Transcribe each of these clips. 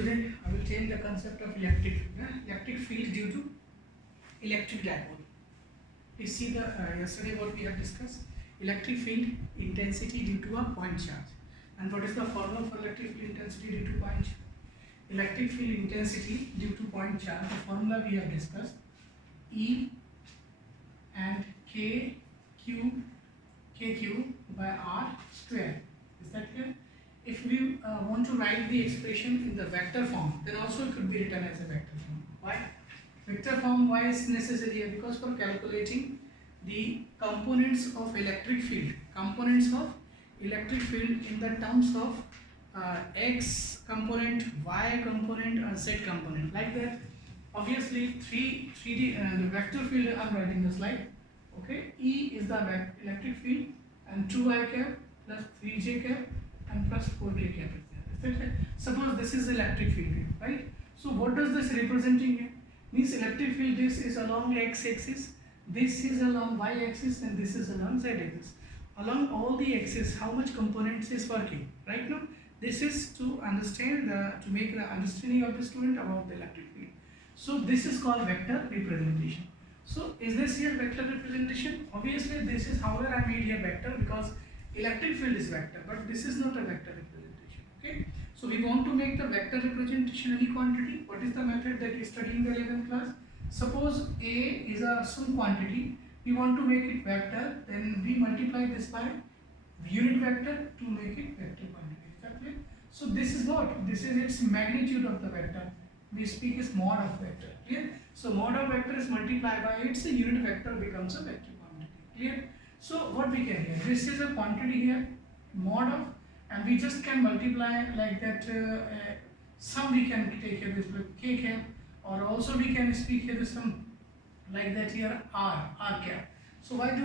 Today I will change the concept of electric field due to electric dipole. You see the yesterday what we have discussed, electric field intensity due to a point charge. And what is the formula for electric field intensity due to point charge? Electric field intensity due to point charge, the formula we have discussed, E and KQ by R square. Is that clear? If we want to write the expression in the vector form, then also it could be written as a vector form. Why? Vector form, why is necessary here? Because for calculating the components of electric field in the terms of x component, y component, or z component, like that. Obviously, 3D the vector field I am writing the slide. Okay, E is the electric field, and 2i cap plus 3j cap and plus 4j cap is there. Is that right? Suppose this is electric field here, right? So what does this representing here? Means electric field, this is along x-axis, this is along y-axis, and this is along z-axis. Along all the axes, how much components is working? Right now, this is to understand to make the understanding of the student about the electric field. So this is called vector representation. So is this here vector representation? Obviously, this is however I made here vector because electric field is vector, but this is not a vector representation. Okay. So we want to make the vector representation any quantity. What is the method that we study in the 11th class? Suppose A is some quantity. We want to make it vector. Then we multiply this by unit vector to make it vector quantity. Is that clear? So this is what? This is its magnitude of the vector. We speak as mod of vector. Clear? So mod of vector is multiplied by its unit vector becomes a vector quantity. Clear? So what we can here? This is a quantity here, mod of, and we just can multiply like that. Some we can take here with k cap, or also we can speak here with some like that here r cap. So why do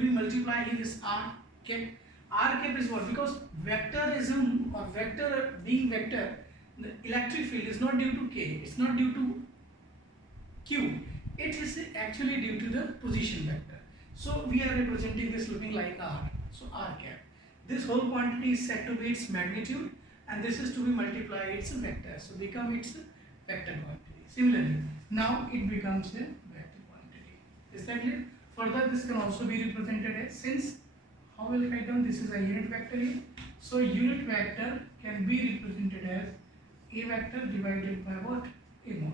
we multiply here this r cap? R cap is what? Because vectorism or vector being vector, the electric field is not due to k. It's not due to q. It is actually due to the position vector. So we are representing this looking like r. So r cap. This whole quantity is said to be its magnitude, and this is to be multiplied its vector. So become its vector quantity. Similarly, now it becomes a vector quantity. Is that clear? Further, this can also be represented as, since how will I write down? This is a unit vector here. So unit vector can be represented as a vector divided by what? A mod.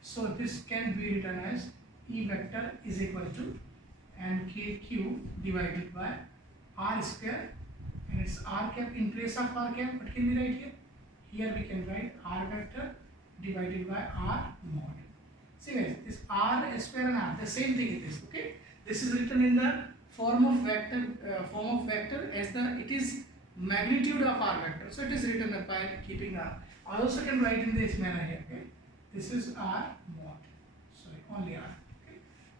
So this can be written as E vector is equal to and kq divided by r square, and it's r cap. In place of r cap, what can we write here? Here we can write r vector divided by r mod. See guys, this r square and r, the same thing is this. Okay, this is written in the form of vector as it is magnitude of r vector. So it is written up by keeping r. I also can write in this manner here. Okay, this is r mod. Sorry, only r.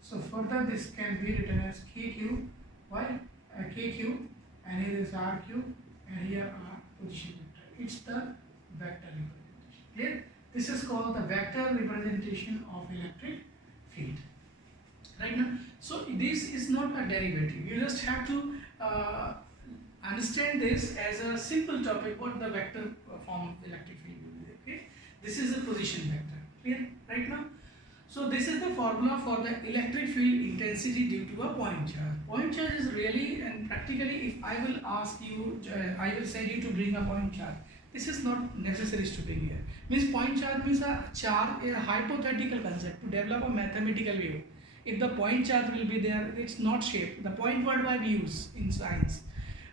So further this can be written as kq, why? Kq, and here is rq, and here r position vector. It's the vector representation. Clear? This is called the vector representation of electric field. Right now, so this is not a derivative. You just have to understand this as a simple topic. What the vector form of electric field will be. Okay, this is the position vector. Clear? Right now. So this is the formula for the electric field intensity due to a point charge. Point charge is really, and practically, if I will ask you, I will send you to bring a point charge. This is not necessary to bring here. Means point charge means a charge, a hypothetical concept to develop a mathematical view. If the point charge will be there, it's not shape. The point word why we use in science.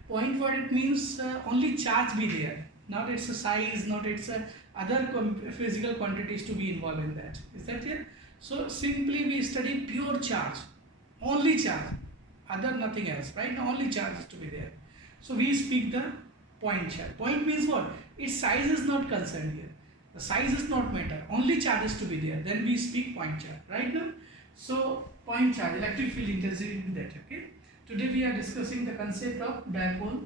Point word, it means only charge be there. Not its size, not its other physical quantities to be involved in that. Is that clear? So simply we study pure charge, only charge, other nothing else, right? Now only charge is to be there. So we speak the point charge. Point means what? Its size is not concerned here. The size is not matter, only charge is to be there. Then we speak point charge, right now? So point charge, electric field intensity in that, okay? Today we are discussing the concept of dipole.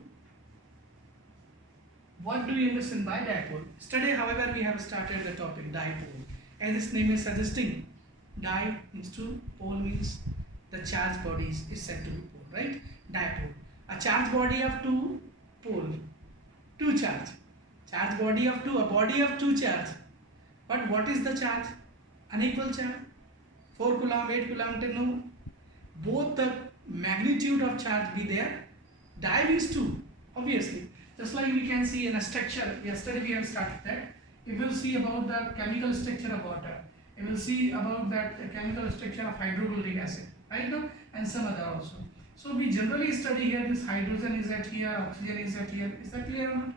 What do you understand by dipole? Today, however, we have started the topic dipole. As its name is suggesting, di means two, pole means the charged body is said to be pole, right? Dipole. A charged body of two pole, two charge. Charge body of 2, a body of 2 charge. But what is the charge? Unequal charge. 4 coulomb, 8 coulomb, 10, no. Both the magnitude of charge be there. Dive is 2, obviously. Just like we can see in a structure, yesterday we have started that. We will see about the chemical structure of water. We will see about that chemical structure of hydrochloric acid, right now, and some other also. So we generally study here this hydrogen is at here, oxygen is at here. Is that clear or not?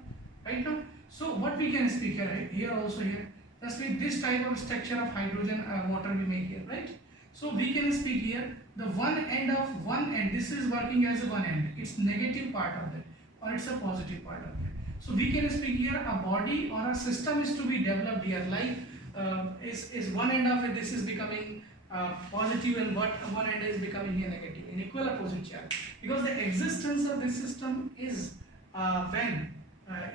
Right now. So what we can speak here also here. Just with this type of structure of hydrogen water we make here, right? So we can speak here the one end. This is working as a one end. It's negative part of that, or it's a positive part of it. So we can speak here a body or a system is to be developed here. Like is one end of it. This is becoming positive, and one end is becoming a negative in equal opposite charge. Because the existence of this system is when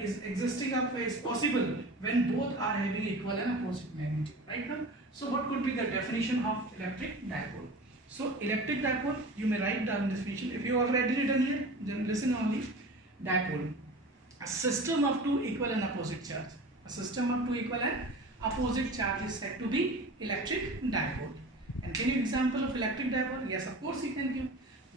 is existing of is possible when both are having equal and opposite magnitude, right now. So what could be the definition of electric dipole? So electric dipole, you may write down definition. If you already written here, then listen only. Dipole, a system of two equal and opposite charge. A system of two equal and opposite charge is said to be electric dipole. And can you example of electric dipole? Yes, of course you can give.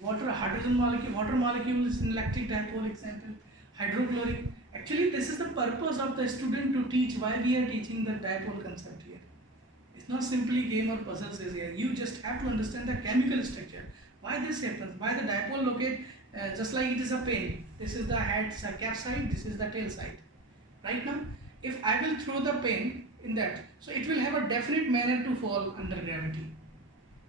Hydrogen molecule, water molecule is an electric dipole example. Hydrochloric. Actually, this is the purpose of the student to teach why we are teaching the dipole concept here. It's not simply game or puzzles is here. You just have to understand the chemical structure. Why this happens? Why the dipole locate just like it is a pen. This is the head cap side. This is the tail side. Right now, if I will throw the pen in that, so it will have a definite manner to fall under gravity.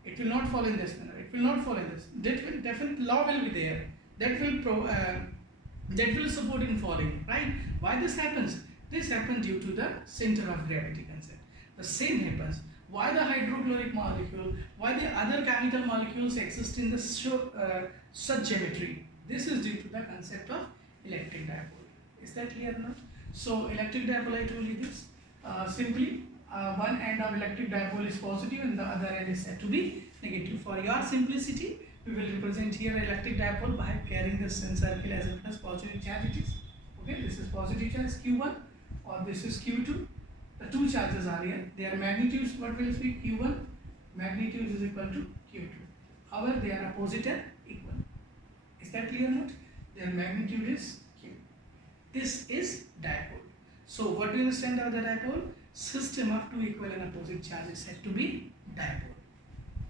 It will not fall in this manner. It will not fall in this. Definite law will be there. That will support in falling, right? Why this happens? This happens due to the center of gravity concept. The same happens. Why the hydrochloric molecule? Why the other chemical molecules exist in the such geometry? This is due to the concept of electric dipole. Is that clear now? So electric dipole, I told you this. Simply, one end of electric dipole is positive and the other end is said to be negative. For your simplicity, we will represent here electric dipole by carrying this circle as a positive charge it is. Okay, this is positive charge Q1 or this is Q2. The two charges are here. Their magnitudes, what will be Q1? Magnitude is equal to Q2. However, they are opposite and equal. Is that clear or not? Their magnitude is Q. This is dipole. So what do you understand of the dipole? System of two equal and opposite charges said to be dipole.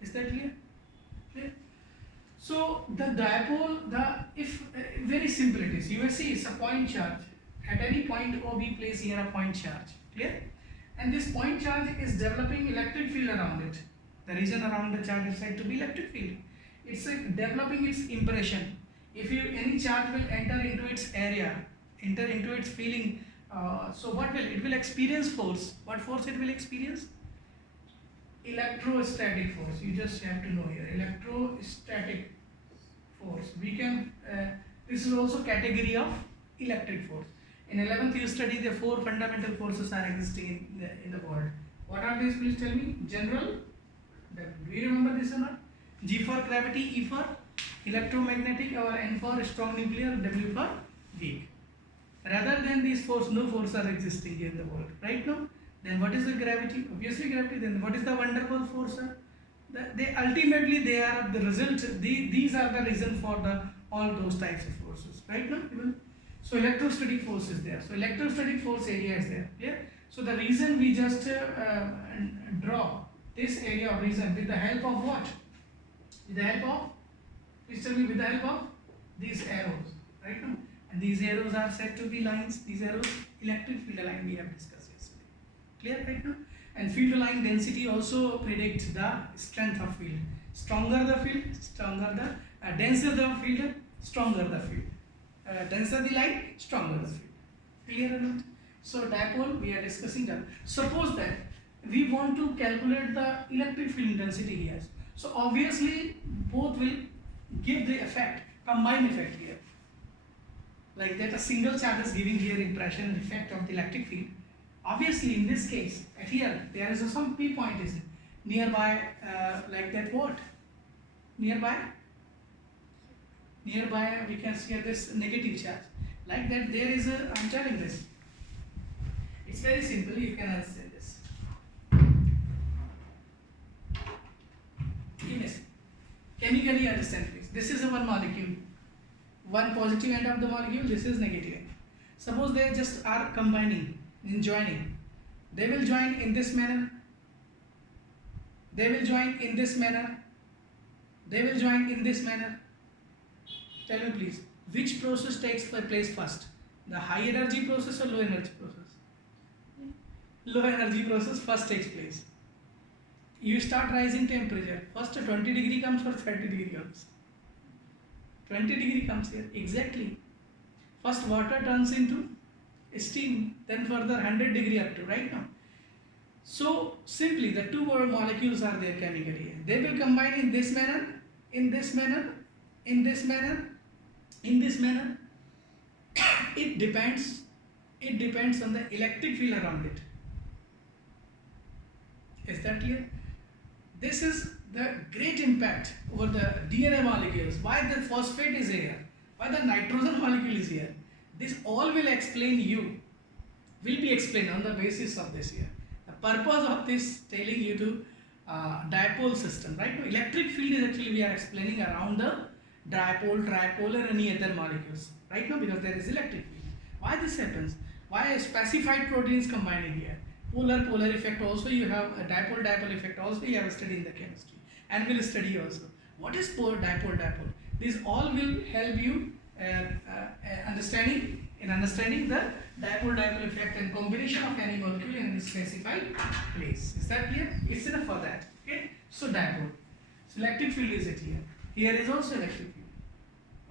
Is that clear? Clear? So the dipole, very simple it is. You will see it's a point charge. At any point O, we place here a point charge. Clear? And this point charge is developing electric field around it. The region around the charge is said to be electric field. It's developing its impression. If any charge will enter into its area, enter into its feeling, so what will it will experience force? What force it will experience? Electrostatic force. You just have to know here. Electrostatic force. We can. This is also category of electric force. In 11th you study the four fundamental forces are existing in the world. What are these? Please tell me. General. Do you remember this or not? G for gravity, E for electromagnetic, or N for strong nuclear, W for weak. Rather than these force, no force are existing here in the world. Right now. Then what is the gravity? Obviously gravity. Then what is the wonderful force? They ultimately they are the result. These are the reason for all those types of forces. Right now. So electrostatic force is there. So electrostatic force area is there. Yeah. So the reason we just draw this area of reason with the help of what? With the help of, please tell me, with the help of these arrows, right now. And these arrows are said to be lines. These arrows, electric field line we have discussed yesterday. Clear right now? And field line density also predicts the strength of field. Stronger the field, denser the field, stronger the field. Denser the line, stronger the field. Clear or not? So dipole we are discussing that. Suppose that we want to calculate the electric field density here. So obviously both will give the effect, combined effect here. Like that a single charge is giving here impression and effect of the electric field. Obviously in this case, at here there is some P point is nearby, like that what? Nearby we can see this negative charge. Like that there is a, I'm telling this, It's very simple, you can understand this. Yes. Chemically understand please. This is a one molecule. One positive end of the molecule, this is negative end. Suppose they just are combining, in joining. They will join in this manner. They will join in this manner. They will join in this manner. Tell me please, which process takes place first? The high energy process or low energy process? Low energy process first takes place. You start rising temperature. First 20 degree comes or 30 degree comes? 20 degree comes here. Exactly. First water turns into steam, then further 100 degree up to right now. So simply the two molecules are there chemically. They will combine in this manner, in this manner, in this manner, in this manner. It depends on the electric field around it. Is that clear? This is the great impact over the DNA molecules. Why the phosphate is here? Why the nitrogen molecule is here? This all will explain you. Will be explained on the basis of this here. The purpose of this telling you to dipole system, right? Electric field is actually we are explaining around the dipole, tripole, or any other molecules, right now, because there is electric field. Why this happens? Why specified proteins combining here? Polar effect also you have, a dipole effect also you have studied in the chemistry, and will study also. What is dipole? These all will help you understanding the dipole effect and combination of any molecule in a specified place. Is that clear? It's enough for that. Okay. So dipole. So electric field is clear. Here is also electric field.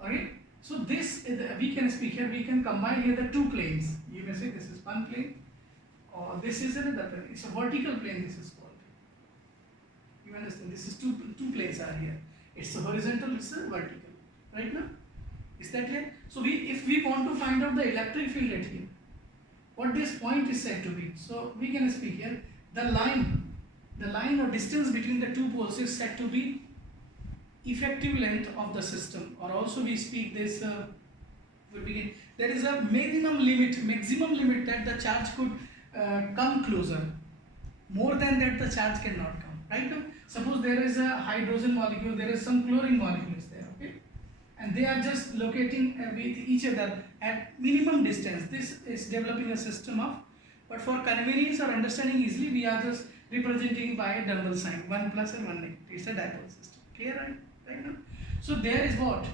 Alright. So this we can speak here. We can combine here the two planes. You may say this is one plane, or this is another plane. It's a vertical plane. This is called. You understand? This is two planes are here. It's a horizontal. It's a vertical. Right now. Is that clear? So if we want to find out the electric field at here, what this point is said to be, so we can speak here. The line or distance between the two poles is said to be effective length of the system, or also we speak this. There is a maximum limit that the charge could come closer. More than that, the charge cannot come. Right now, suppose there is a hydrogen molecule, there is some chlorine molecules there. Okay. And they are just locating with each other at minimum distance. This is developing a system of, but for convenience or understanding easily, we are just representing by a double sign, 1 plus and 1 negative. It's a dipole system. Clear, right now? So there is what?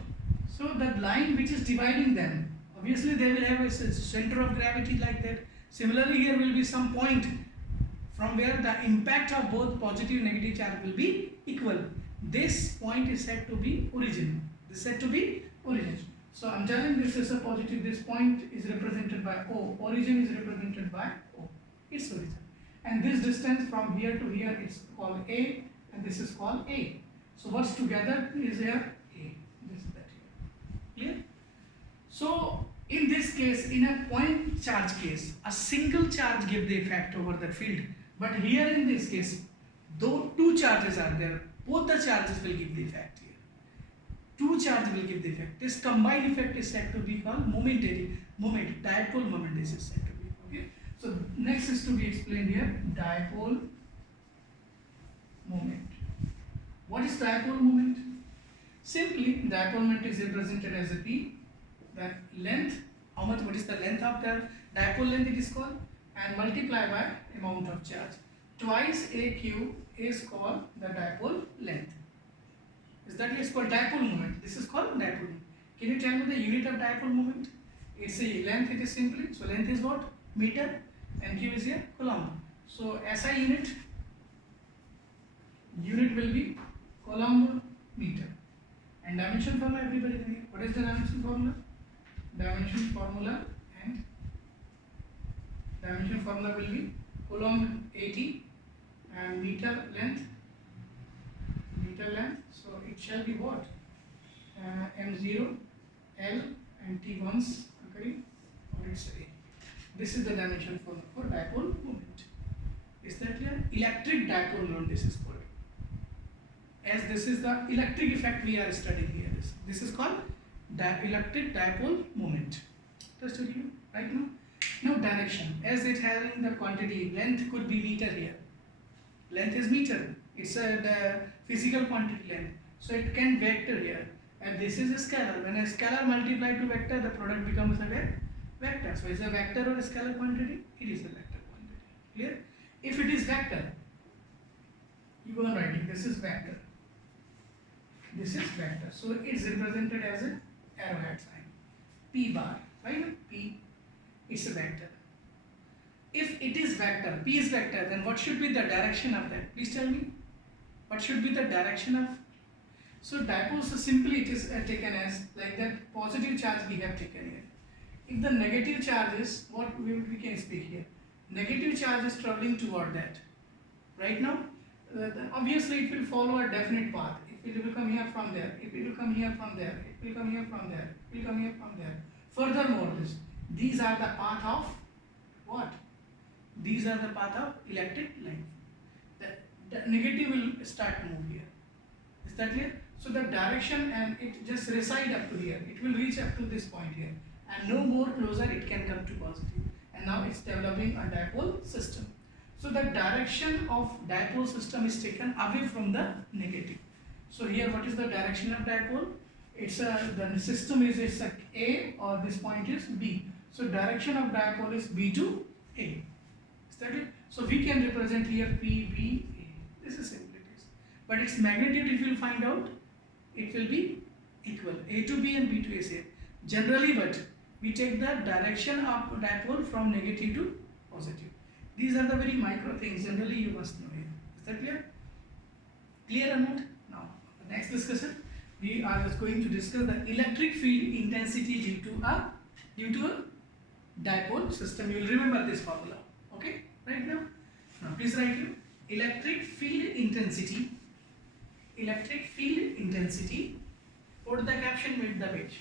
So the line which is dividing them, obviously they will have a center of gravity like that. Similarly, here will be some point from where the impact of both positive and negative charge will be equal. This point is said to be origin. This is said to be origin. So I'm telling this is a positive, this point is represented by O, origin is represented by O, it's origin. And this distance from here to here is called A, and this is called A. So what's together is here A, this is that here, clear? So in this case, in a point charge case, a single charge gives the effect over the field. But here in this case, though two charges are there, both the charges will give the effect here. Two charges will give the effect. This combined effect is said to be called momentary moment, dipole moment. This is said to be. Okay. So next is to be explained here, dipole moment. What is dipole moment? Simply, dipole moment is represented as a P. The length, what is the length of the dipole length it is called, and multiply by amount of charge. Twice AQ is called the dipole length. Is that is called dipole moment? This is called dipole moment. Can you tell me the unit of dipole moment? It's a length, it is simply, so length is what? Meter, and Q is here coulomb. So SI unit will be coulomb meter. And dimension formula, everybody can hear. What is the dimension formula? Dimension formula will be coulomb 80 and meter length. So it shall be what? M0, L and T1s occurring, or it's A. This is the dimension formula for dipole moment. Is that clear? Electric dipole moment this is called. As this is the electric effect we are studying here. This is called electric dipole moment. Understood you right now? Now direction, as it having the quantity, length could be meter here. Length is meter. It's the physical quantity length. So it can vector here. And this is a scalar. When a scalar multiplied to vector, the product becomes a vector. So is a vector or a scalar quantity? It is a vector quantity. Clear? If it is vector, you go on writing this is vector. This is vector. So it is represented as an arrowhead sign. P bar. Right? P. It's a vector. If it is vector, P is vector, then what should be the direction of that? Please tell me. What should be the direction of? So dipole, so simply it is taken as like that positive charge we have taken here. If the negative charge is, what we can speak here? Negative charge is traveling toward that. Right now, then obviously it will follow a definite path. It will come here from there. It will come here from there. It will come here from there. It will come here from there. Furthermore, these are the path of what? These are the path of electric line. The negative will start to move here. Is that clear? So the direction and it just reside up to here. It will reach up to this point here. And no more closer it can come to positive. And now it's developing a dipole system. So the direction of dipole system is taken away from the negative. So here what is the direction of dipole? It's the system is it's a A or this point is B. So direction of dipole is B to A. Is that it? So we can represent here P, B, A. This is simple it is. But its magnitude if you will find out, it will be equal. A to B and B to A same. Generally, but we take the direction of dipole from negative to positive. These are the very micro things generally you must know here. Is that clear? Clear or not? Now, the next discussion, we are just going to discuss the electric field intensity due to a dipole system. You will remember this formula. Okay, right now. Now, please write here electric field intensity. Electric field intensity. Put the caption with the page.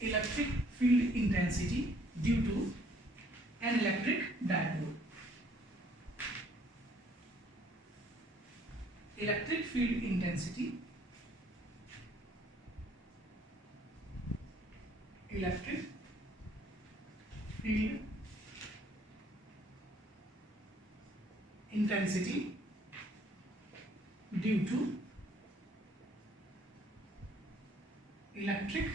Electric field intensity due to an electric dipole. Electric field intensity. Electric field intensity due to electric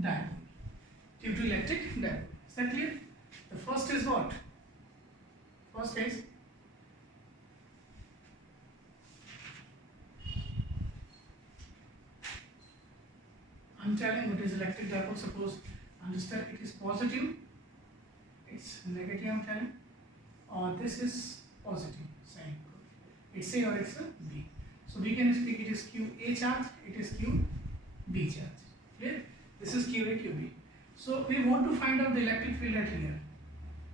dipole. Due to electric dipole. Is that clear? The first is what? First is I'm telling what is electric dipole. Suppose understand it is positive, it's negative I'm telling, or this is positive sign. It's A or it's a B. So we can speak it is QA charge, it is QB charge. Clear? This is QA, QB. So we want to find out the electric field at here.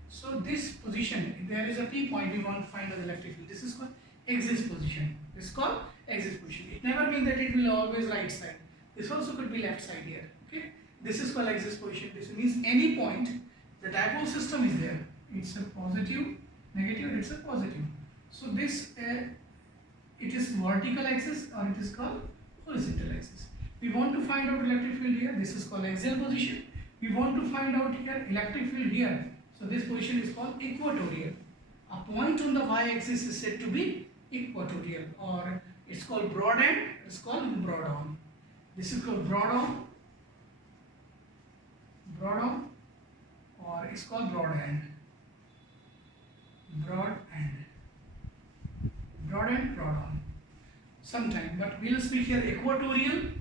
So this position, there is a P point, we want to find out the electric field. This is called axis position. This is called axis position. It never means that it will always right side. This also could be left side here. Okay. This is called axis position. This means any point, the dipole system is there. It's a positive, negative, it's a positive. So this, it is vertical axis or it is called horizontal axis. We want to find out electric field here. This is called axial position. We want to find out here electric field here. So this position is called equatorial. A point on the y-axis is said to be equatorial, or it's called broad end. It's called broad arm. This is called broad arm, or it's called broad end. Broad end, broad arm. Sometime, but we will speak here equatorial,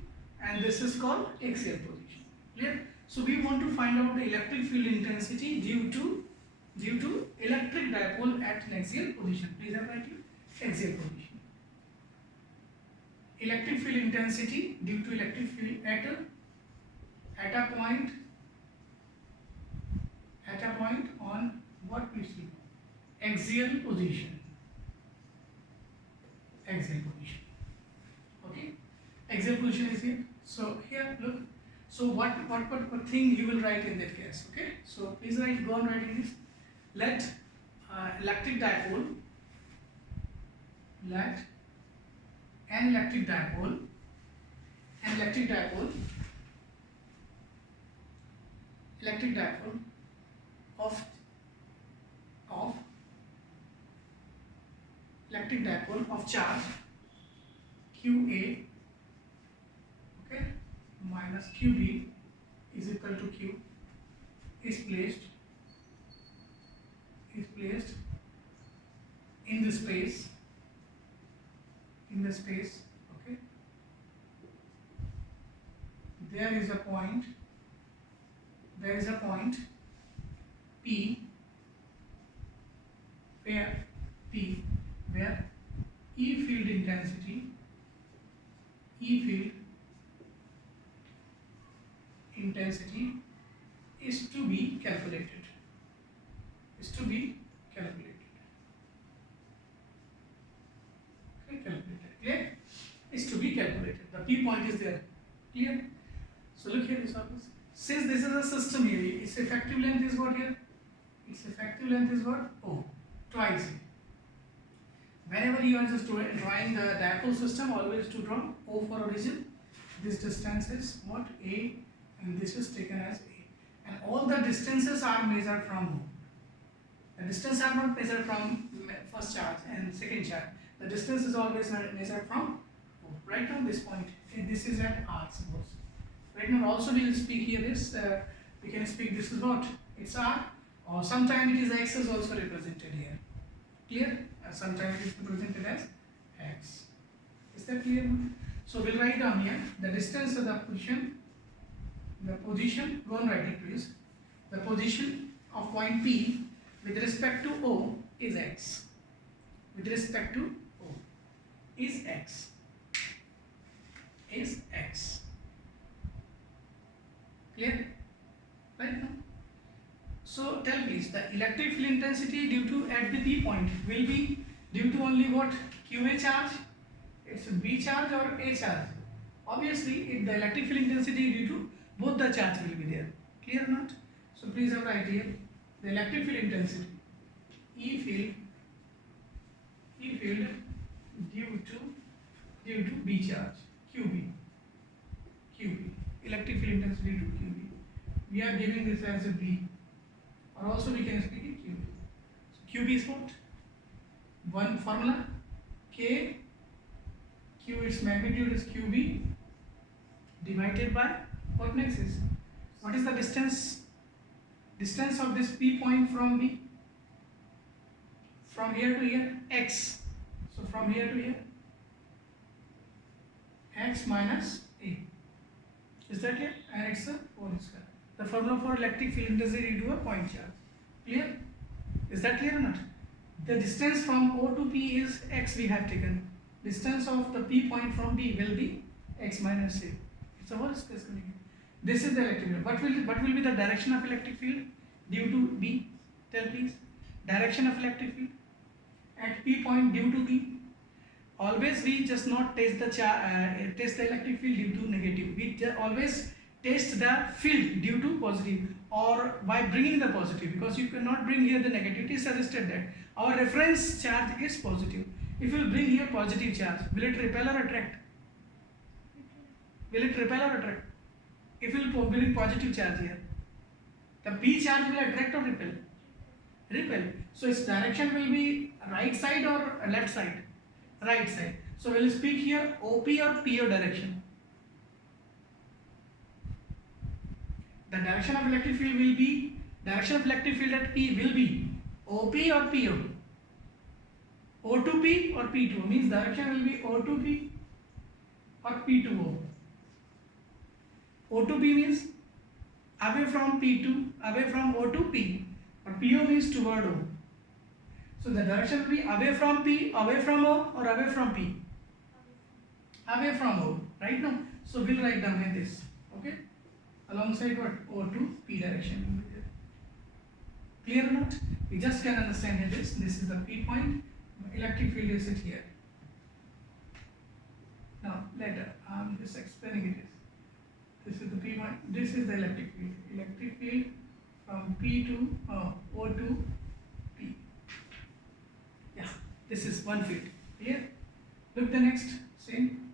and this is called axial position. Clear? So we want to find out the electric field intensity due to electric dipole at an axial position. Please have right here, axial position. Electric field intensity due to electric field at a point on what we see? Axial position. Axial position. Okay? Axial position is here. So here, look. So what thing you will write in that case? Okay? So please write. Go on writing this. Let electric dipole. Let an electric dipole electric dipole of electric dipole of charge QA, okay, minus QB is equal to Q is placed in the space, okay. There is a point P where E field intensity is to be calculated. Okay, calculated. Clear? Is to be calculated. The P point is there. Clear? So look here, this happens. Since this is a system here, its effective length is what here? Its effective length is what? O. Twice. Whenever you are just drawing the dipole system, always to draw O for origin. This distance is what? A, and this is taken as A. And all the distances are measured from O. The distance are not measured from first charge and second charge. The distance is always measured from O. Right now this point, this is at R, suppose. Right now also we will speak here this, we can speak this is what? It's R, or sometimes it is X is also represented here. Clear? Sometimes it is represented as X. Is that clear? So we'll write down here the distance of the position, go and write it please. The position of point P with respect to O is X. With respect to O is X. Clear? Right now? So tell please, the electric field intensity due to at the P point will be due to only what? QA charge? It's a B charge or A charge? Obviously, if the electric field intensity due to both the charge will be there. Clear or not? So please have write here the electric field intensity E field due to B charge QB. Electric field intensity due to QB. We are giving this as a B, or also we can speak it QB. So QB is what? One formula K, Q its magnitude is QB divided by what next is? What is the distance? Distance of this P point from B? From here to here, X. So from here to here, X minus A. Is that clear? And it's a whole square. The formula for electric field intensity due to a point charge. Clear? Is that clear or not? The distance from O to P is X we have taken. Distance of the P point from B will be X minus A. It's a whole space conjugate. This is the electric field. What will be the direction of electric field due to B? Tell please. Direction of electric field at P point due to B. Always we just not test the electric field due to negative. We always test the field due to positive or by bringing the positive, because you cannot bring here the negative. It is suggested that our reference charge is positive. If you bring here positive charge, will it repel or attract? Will it repel or attract? If you bring positive charge here, the P charge will attract or repel? Repel. So its direction will be right side or left side? Right side. So we'll speak here OP or PO direction. The direction of electric field will be, direction of electric field at P will be OP or PO? O to P or P to O, means direction will be O to P or P to O. O to P means away from P to, away from O to P, or PO means toward O. So the direction will be away from P, away from O, or away from P? Away from O, right now. So we'll write down here this, okay? Alongside what? O to P direction will be there. Clear or not? We just can understand here this. This is the P point. Electric field is it here. Now later I'm just explaining it. This is the P point. This is the electric field. Electric field from P to O to P. Yeah, this is one field. Here, look the next. Same.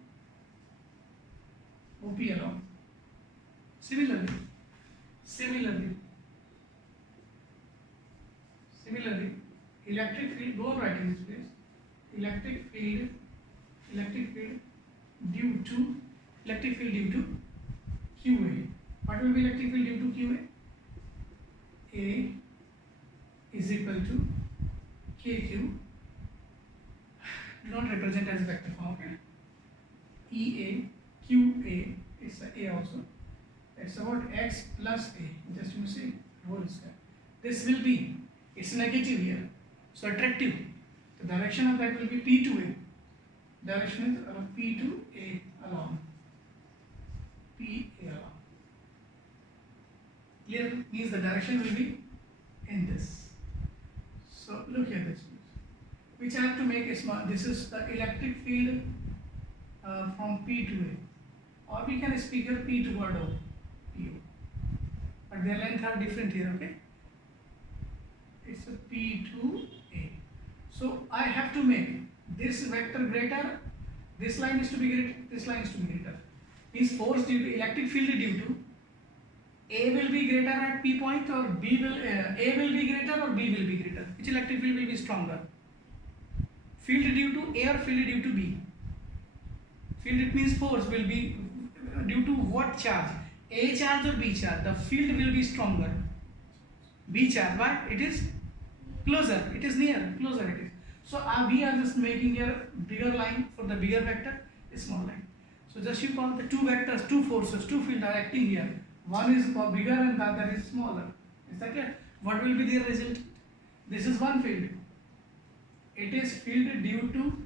OP along. Similarly, Similarly, electric field, go on writing this please. Electric field due to QA. What will be electric field due to QA? A is equal to KQ. Do not represent as vector form, okay? EA, QA, it's a A also. It's about X plus A, just you see, whole square. This will be, it's negative here, so attractive. The direction of that will be P to A. Direction is P to A along. P A along. Clear? Means the direction will be in this. So look here this, which I have to make a small, this is the electric field from P to A. Or we can speak here P toward O. PO. But their length are different here, okay? It's a P to A. So I have to make this vector greater, this line is to be greater, this line is to be greater. Means force due to electric field due to A will be greater at P point, or B will A will be greater or B will be greater. Which electric field will be stronger? Field due to A or field due to B? Field, it means force will be due to what charge? A charge or B charge? The field will be stronger. B charge. Why? It is closer. It is near. Closer it is. So we are just making a bigger line for the bigger vector, a small line. So just you call the two vectors, two forces, two fields are acting here. One is bigger and the other is smaller. Is that clear? What will be the result? This is one field. It is field due to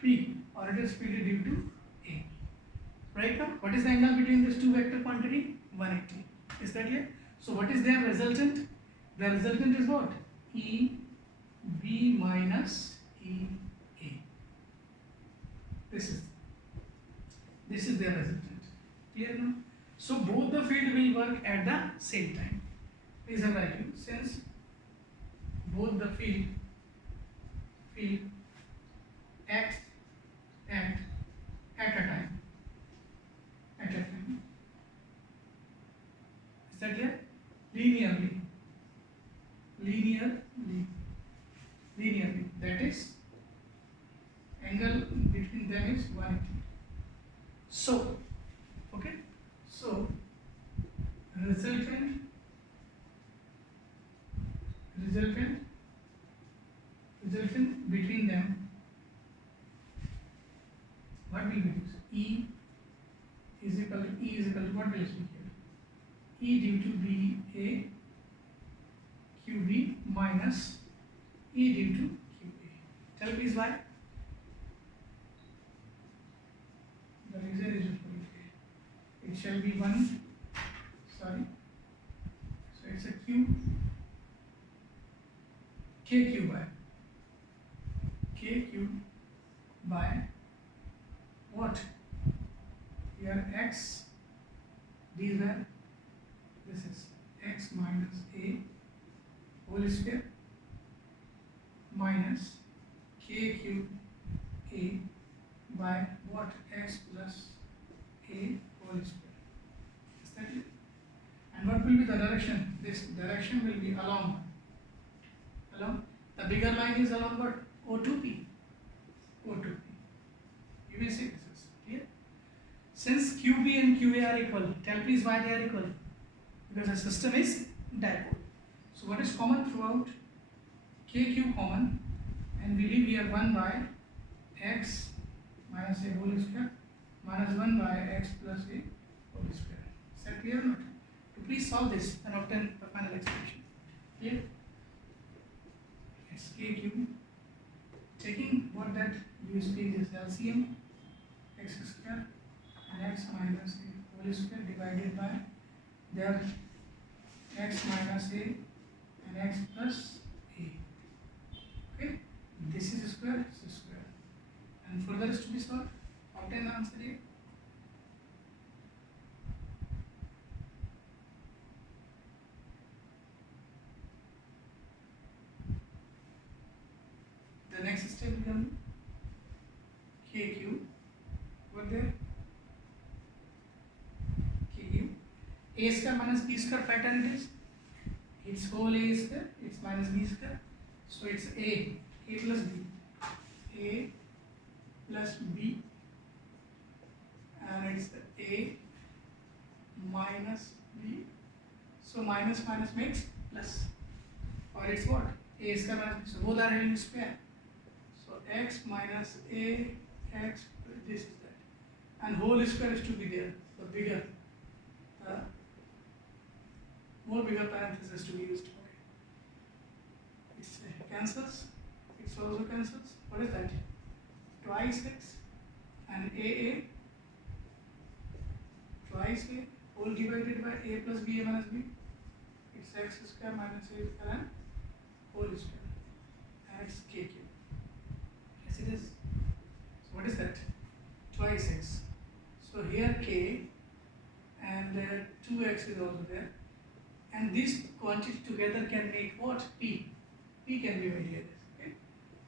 P, or it is field due to A. Right now, what is the angle between these two vector quantity? 180. Is that clear? So what is their resultant? The resultant is what? EB minus EA. This is their resultant. Clear now? So both the field will work at the same time. Please have write you, since both the field act at a time. Is that clear? Linearly. That is, angle between them is 180. So, okay. So, resultant between them, what will be this? E is equal to what will it be here? E due to BA QB minus E due to QA. Tell please why? The reason is it shall be one, sorry, so it's a Q, KQ by what? Here X, these are, this is X minus A whole square minus KQ A by what? X plus A whole square. Is that it? And what will be the direction? This direction will be along. The bigger line is along what? O2P. You may see this is clear. Since QB and QA are equal, tell please why they are equal. Because the system is dipole. So what is common throughout? KQ common, and we leave here 1 by X minus A whole square minus 1 by X plus A whole square. Is that clear or not? To please solve this and obtain the final expression. Clear? It's KQ. Taking what that you speak is LCM, X square and X minus A whole square divided by their X minus A and X plus A. Okay? This is square, this is square. And further is to be solved. Obtain the answer here. The next step becomes KQ. What there? KQ. A a square minus b square pattern it is. It's whole a square, it's minus b square. So it's a plus b, a plus b, and it's a minus b. So minus minus makes plus, or it's what? A square minus b. So both are having square. So x minus a x, this is that, and whole square is to be there. So bigger, more bigger parenthesis to be used. Okay. It's cancels. It also cancels. What is that? Twice x and a twice a whole divided by a plus b a minus b. It's x square minus a square and whole square, and it's k cube. Yes, it is. So what is that? Twice x. So here k and 2x is also there, and this quantity together can make what? P. P can be made here. Okay?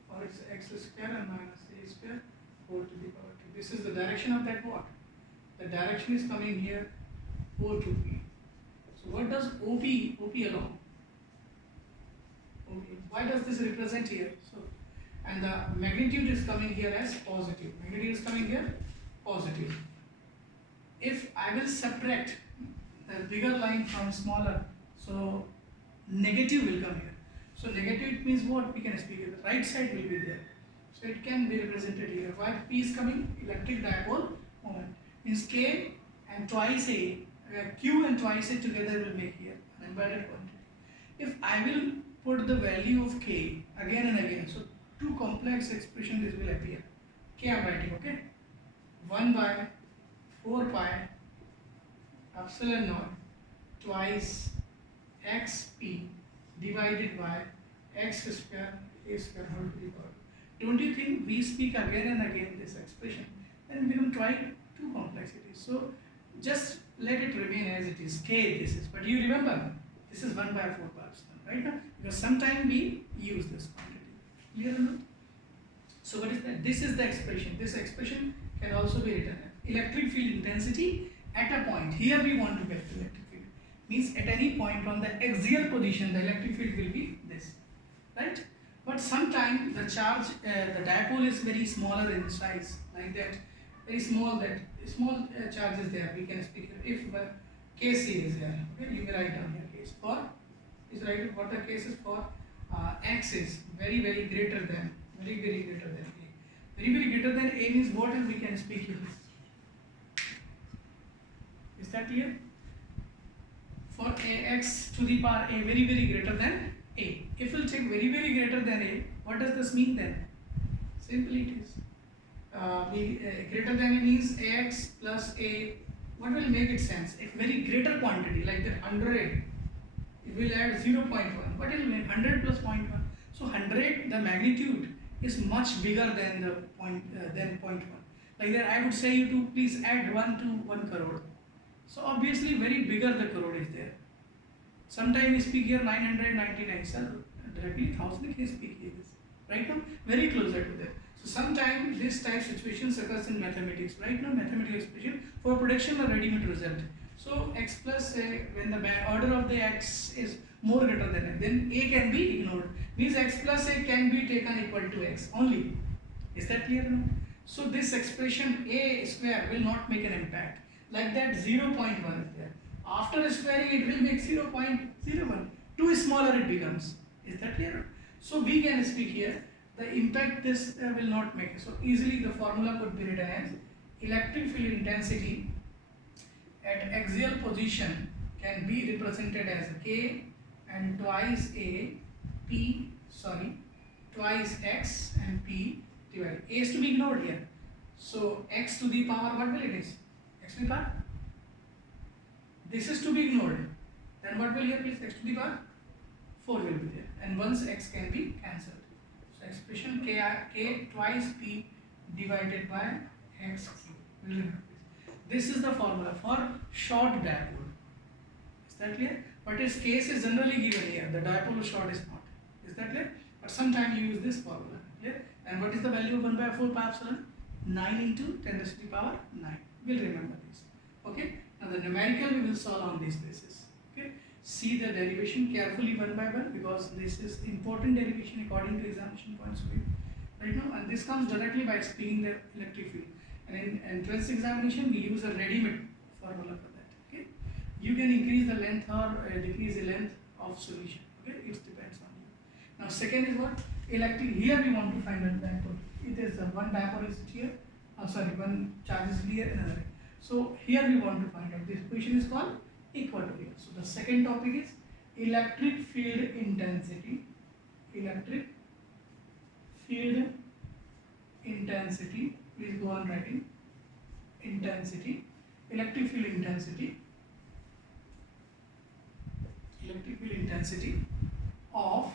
Or it's x square and minus a square whole to the power 2. This is the direction of that what? The direction is coming here 4 to p. So what does OP alone? Okay. Why does this represent here? So, and the magnitude is coming here as positive. Magnitude is coming here positive. If I will subtract the bigger line from smaller, so negative will come here. So negative means what? We can speak here. The right side will be there. So it can be represented here. Why P is coming? Electric dipole moment. Means K and twice A, Q and twice A together will make here an embedded quantity. If I will put the value of K again and again, so two complex expression this will appear. K I am writing, okay? 1 by 4 pi epsilon naught twice xp divided by x square a square whole to the power. Don't you think we speak again and again this expression, then we become try two complexities. So just let it remain as it is. K this is, but you remember this is 1 by 4 pi epsilon, right now? Because sometimes we use this quantity. Clear or not? So what is that? This is the expression. This expression can also be written as electric field intensity at a point. Here we want to get the electric field. Means at any point on the axial position, the electric field will be this, right? But sometimes the charge, the dipole is very smaller in size, like that, very small. That small charge is there. We can speak if the case is there. Okay, you will write down here case for. Is right. What the case is for? X is very greater than very greater than A. Very greater than A means what, and we can speak here. Is that clear? For ax to the power A very greater than A. If we'll take very greater than A, what does this mean then? Simply it is. Greater than A means ax plus A. What will make it sense? A very greater quantity like that 100. It will add 0.1. What will mean 100 plus 0.1? So 100, the magnitude is much bigger than the point than 0.1. Like that, I would say you to please add 1 to 1 crore. So obviously, very bigger the crore is there. Sometimes we speak here 999. So directly 1000 can speak here. Right now, very closer to that. So sometimes this type situations occurs in mathematics. Right now, mathematical expression for prediction or ready-made result. So x plus a, when the order of the x is more greater than a, then a can be ignored. Means x plus a can be taken equal to x only. Is that clear now? So this expression a square will not make an impact. Like that 0.1 is there. After squaring it will make 0.01. Too smaller it becomes. Is that clear? So we can speak here. The impact this will not make. So easily the formula could be written as electric field intensity at axial position can be represented as K and twice twice x and P divided. A is to be ignored here. So x to the power, what will it is? X to the power. This is to be ignored. Then what will here please? X to the power 4 will be there. And once x can be cancelled. So expression K twice P divided by x will remember. This is the formula for short dipole. Is that clear? But its case is generally given here. The dipole is short is not. Is that clear? But sometimes you use this formula. Clear? And what is the value of 1 by 4 pi epsilon? 9 into 10 to the power 9. We'll remember this. Okay. Now the numerical we will solve on this basis. Okay. See the derivation carefully one by one, because this is important derivation according to examination points of view. Right now, and this comes directly by explaining the electric field. And in entrance examination, we use a ready-made formula for that. Okay. You can increase the length or decrease the length of solution. Okay. It depends on you. Now second is what? Electric. Here we want to find out dipole. It is one dipole is here. One charge is here, another. So here we want to find out. This equation is called equatorial. So the second topic is electric field intensity. Electric field intensity. Please go on writing. Intensity. Electric field intensity. Electric field intensity of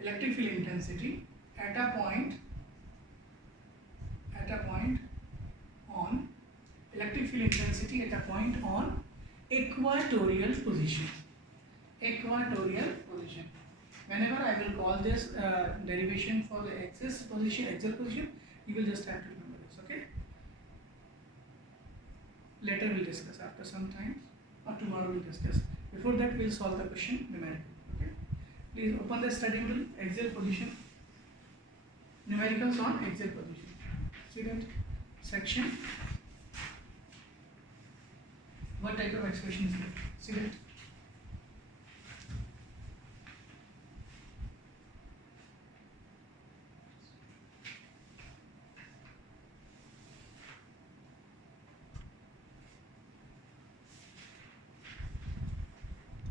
electric field intensity at a point on electric field intensity at a point on equatorial position. Equatorial position. Whenever I will call this derivation for the axis position, axial position, you will just have to remember this. Okay. Later we'll discuss after some time, or tomorrow we'll discuss. Before that, we'll solve the question numerically. Okay. Please open the study table, axial position. Numericals on axial position. See that section. What type of expression is there? See that.